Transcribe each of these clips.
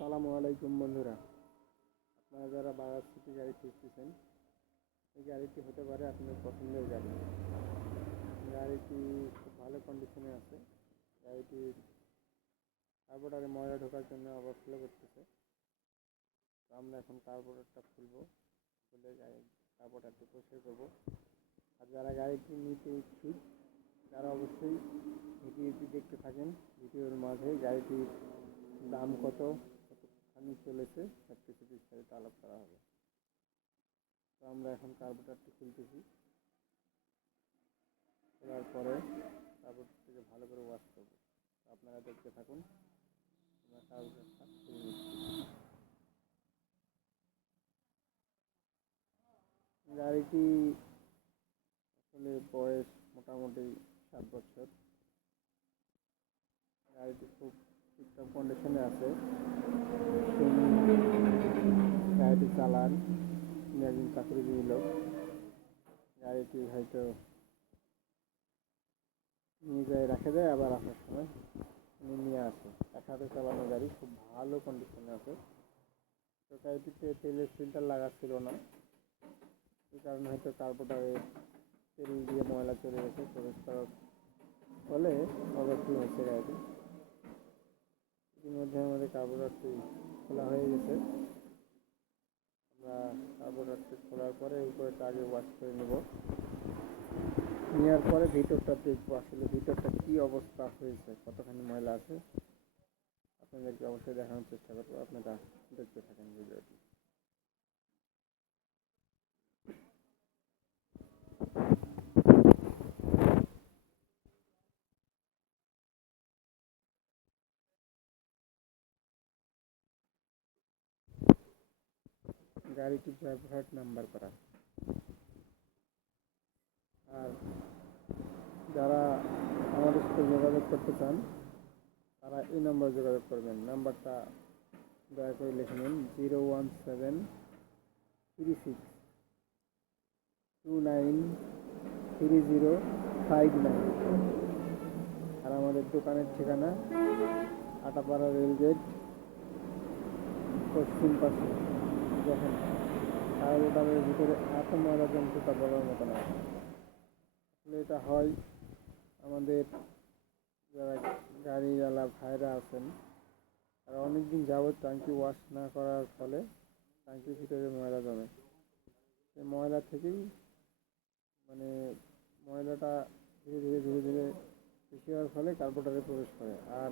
আসসালামু আলাইকুম বন্ধুরা, আপনারা যারা বাজার থেকে গাড়ি খুঁজতেছেন, এই গাড়িটি হতে পারে আপনার পছন্দের গাড়ি। গাড়িটি খুব ভালো কন্ডিশনে আছে। গাড়িটির কার্বোরেটরে ময়লা ঢোকার জন্য ওভারফ্লো করতেছে। তো আমরা এখন কার্বোরেটরটা খুলে কার্বোরেটরটি পরিষ্কার করবো। আর যারা গাড়িটি নিতে ইচ্ছুক তারা অবশ্যই ভিডিওটি দেখতে থাকেন। ভিডিওর মাঝে গাড়িটির দাম কতখানি চলেছে সব কিছু বিস্তারিত আলাপ করা হবে। তো আমরা এখন কার্বোরেটরটি খুলতেছি। খোলার পরে কার্বোরেটরটিকে ভালো করে ওয়াশ করবো। আপনারা দেখতে থাকুন, আমরা কার্বোরেটরটা খুলে নিচ্ছি। গাড়িটি আসলে বয়স মোটামুটি 7 বছর। গাড়িটি খুব ঠিকঠাক কন্ডিশনে আছে। গাড়িটি চালান, তিনি একজন চাকরিজীবী লোক। গাড়িটি হয়তো নিয়ে যায় রেখে দেয়, আবার আসার সময় নিয়ে আসে। এক হাতে চালানো গাড়ি, খুব ভালো কন্ডিশনে আছে। তো গাড়িটিতে তেলের ফিল্টার লাগা ছিল না, এই কারণে হয়তো কার্বোরেটরে তেল দিয়ে ময়লা চলে গেছে। প্রবেশ করার ফলে ওভারফ্লো হচ্ছে গাড়িটি। ইতিমধ্যে আমাদের কার্বোরেটরটি খোলা হয়ে গেছে। আমরা কার্বোরেটরটি খোলার পরে উপরেটা আগে ওয়াশ করে নেব। নেওয়ার পরে ভিতরটা দেখবো, আসলে ভিতরটা কী অবস্থা হয়েছে, কতখানি ময়লা আছে আপনাদেরকে অবশ্যই দেখানোর চেষ্টা করবো। আপনারা দেখতে থাকেন ভিডিওটি। গাড়িটি ড্রাইভার নাম্বার করা। আর যারা আমাদের সাথে যোগাযোগ করতে চান তারা এই নম্বরে যোগাযোগ করবেন। নাম্বারটা দয়া করে লিখে নিন, 01736293059। আর আমাদের দোকানের ঠিকানা আটাপাড়া রেলগেট, পশ্চিম পাশে। দেখেন কার্বোরেটরের ভিতরে এত ময়লা জমছে তা বলার মতো না। আসলে এটা হয় আমাদের যারা গাড়িওয়ালা ভাইরা আছেন, তারা অনেকদিন যাবৎ ট্যাঙ্কি ওয়াশ না করার ফলে ট্যাঙ্কির ভিতরে ময়লা জমে। এই ময়লা থেকেই মানে ময়লাটা ধীরে ধীরে বেশি হওয়ার ফলে কার্বোরেটরে প্রবেশ করে। আর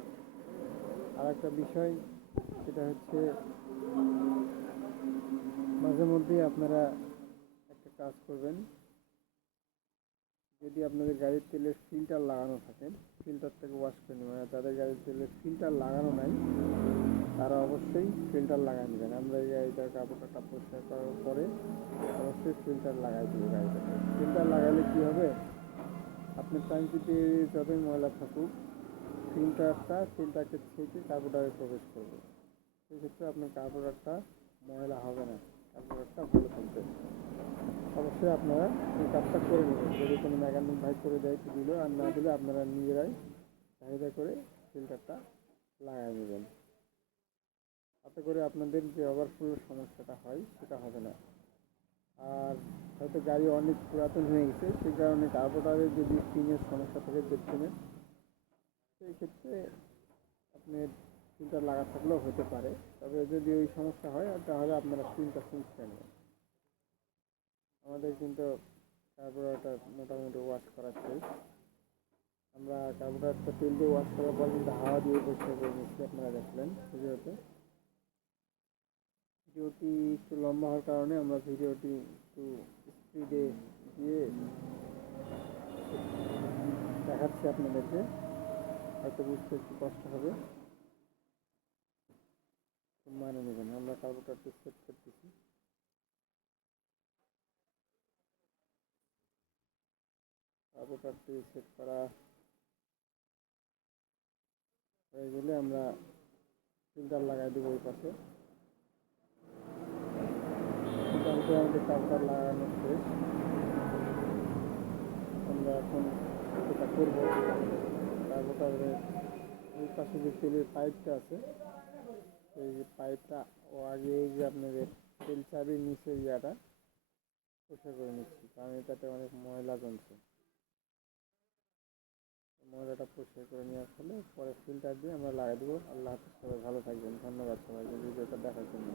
একটা বিষয়, সেটা হচ্ছে মাঝে মধ্যেই আপনারা একটা কাজ করবেন, যদি আপনাদের গাড়ির তেলের ফিল্টার লাগানো থাকে ফিল্টারটাকে ওয়াশ করে নেবেন। আর যাদের গাড়ির তেলের ফিল্টার লাগানো নাই তারা অবশ্যই ফিল্টার লাগাই নেবেন। আমরা এই গাড়িটার কাপড়টা পরিষ্কার করার পরে অবশ্যই ফিল্টার লাগাই দেবো গাড়িটাকে। ফিল্টার লাগালে কী হবে, আপনার ট্যাঙ্কিতে যতই ময়লা থাকুক ফিল্টারকে ছেঁকে কার্বোরেটরে প্রবেশ করবে। সেক্ষেত্রে আপনার কার্বোরেটরটা ময়লা হবে না, কার্বোরেটরটা ভালো থাকবে। অবশ্যই আপনারা এই কাজটা করে নেবেন। যদি কোনো মেকানিক ভাই করে দেয় তো দিল, আর না দিলে আপনারা নিজেরাই চাহিদা করে ফিল্টারটা লাগাই নেবেন। তাতে করে আপনাদের যে ওভারফ্লোর সমস্যাটা হয় সেটা হবে না। আর হয়তো গাড়ি অনেক পুরাতন হয়ে গেছে, সেই কারণে কার্বোরেটরে যদি পিনের সমস্যা থাকে জেটপিনের, সেই ক্ষেত্রে আপনার ফিল্টার লাগা থাকলেও হতে পারে। তবে যদি ওই সমস্যা হয় তাহলে আপনারা ফিল্টার চেঞ্জ করে নেবেন। আমাদের কিন্তু কার্বোরেটর মোটামুটি ওয়াশ করা শেষ। আমরা কার্বোরেটরটা তেল দিয়ে ওয়াশ করার পর কিন্তু হাওয়া দিয়ে পরিষ্কার করে নিচ্ছি। আপনারা দেখলেন ভিডিওটি একটু লম্বা হওয়ার কারণে আমরা ভিডিওটি একটু স্পিডে দিয়ে দেখাচ্ছি আপনাদেরকে, হয়তো বুঝতে একটু কষ্ট হবে, মানে নেবেন। আমরা কার্বোরেটরটি সেট করতেছি। কার্বোরেটরটি সেট করা হয়ে গেলে আমরা ফিল্টার লাগাই দেবো ওই পাশে। মোটামুটি আমাদের কার্বোরেটর লাগানো শেষ। আমরা এখন যেটা করবো, কার্বোরেটরের ওই পাশে যে তেলের পাইপটা আছে এই যে পাইপটা ও আগে এই যে আপনাদের তেল চাবির নিচে ইয়াটা পরিষ্কার করে নিচ্ছি, কারণ এটাতে অনেক ময়লা জমছে। ময়লাটা পরিষ্কার করে নেওয়ার ফলে পরে ফিল্টার দিয়ে আমরা লাগাই দেবো। আল্লাহ হাফেজ, সবাই ভালো থাকবেন। ধন্যবাদ সবাইকে ভিডিওটা দেখার জন্য।